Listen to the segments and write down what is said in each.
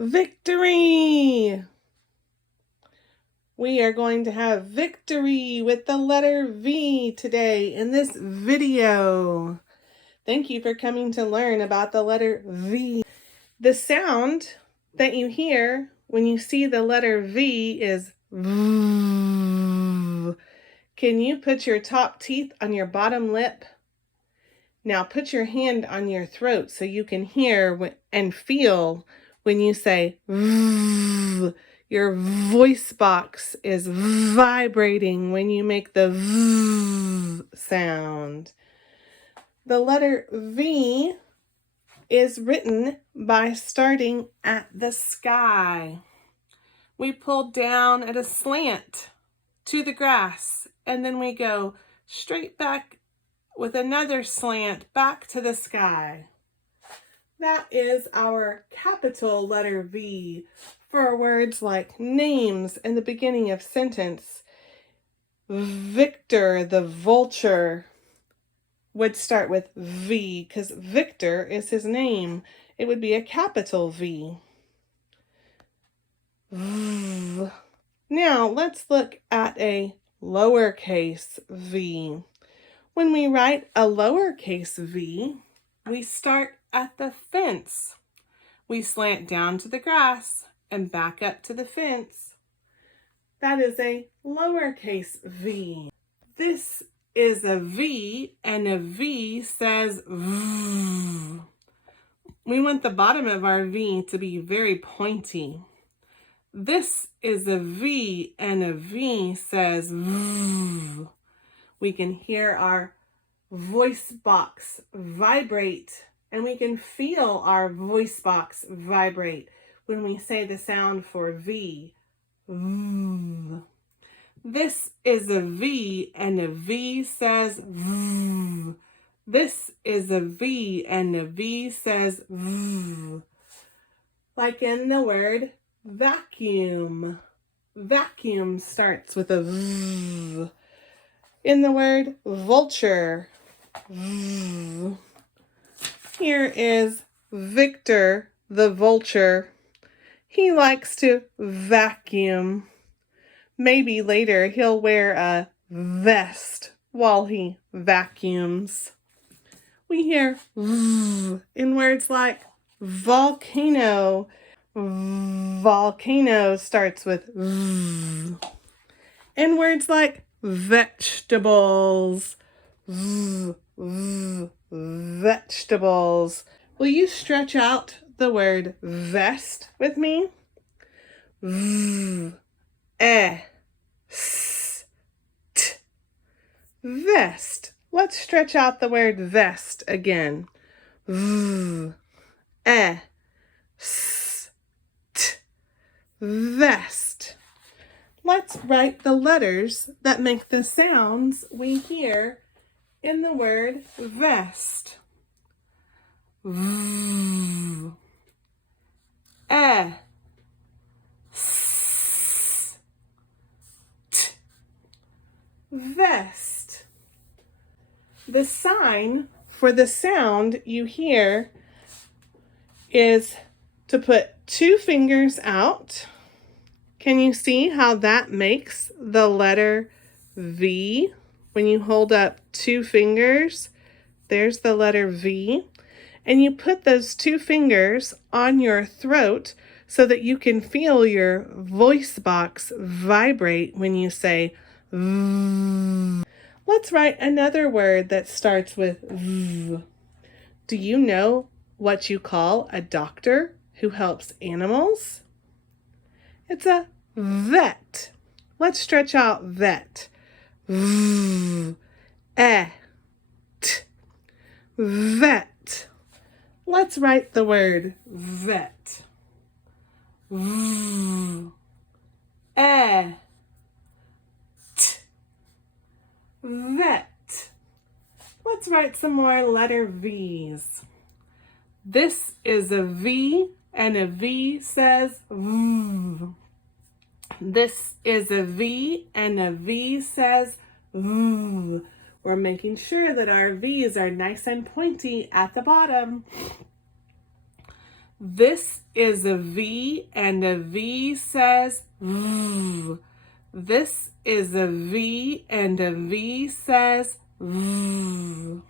Victory! We are going to have victory with the letter V today in this video. Thank you for coming to learn about the letter V. The sound that you hear when you see the letter V is V. Can you put your top teeth on your bottom lip? Now put your hand on your throat so you can hear and feel when you say V. Your voice box is vibrating when you make the V sound. The letter V is written by starting at the sky. We pull down at a slant to the grass, and then we go straight back with another slant back to the sky. That is our capital letter V for words like names in the beginning of sentence. Victor the vulture would start with V because Victor is his name. It would be a capital V. V. Now let's look at a lowercase v. When we write a lowercase v, we start at the fence. We slant down to the grass and back up to the fence. That is a lowercase v. This is a V, and a V says V. We want the bottom of our V to be very pointy. This is a V, and a V says V. We can hear our voice box vibrate, and we can feel our voice box vibrate when we say the sound for V. V. This is a V, and a V says V. This is a V, and a V says V. Like in the word vacuum. Vacuum starts with a V. In the word vulture, V. Here is Victor the vulture. He likes to vacuum. Maybe later he'll wear a vest while he vacuums. We hear V in words like volcano. Volcano starts with V. In words like vegetables. V, v, vegetables. Will you stretch out the word vest with me? V, s, t. Vest. Let's stretch out the word vest again. V, s, t. Vest. Let's write the letters that make the sounds we hear in the word vest. V, s, t. Vest. The sign for the sound you hear is to put two fingers out. Can you see how that makes the letter V? When you hold up two fingers, there's the letter V. And you put those two fingers on your throat so that you can feel your voice box vibrate when you say V. Let's write another word that starts with V. Do you know what you call a doctor who helps animals? It's a vet. Let's stretch out vet. V, t, vet. Let's write the word vet. V, t, vet. Let's write some more letter V's. This is a V, and a V says V. This is a V, and a V says V. We're making sure that our V's are nice and pointy at the bottom. This is a V, and a V says V. This is a V, and a V says V.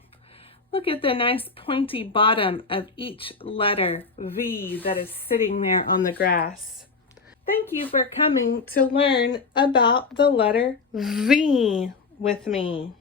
Look at the nice pointy bottom of each letter V that is sitting there on the grass. Thank you for coming to learn about the letter V with me.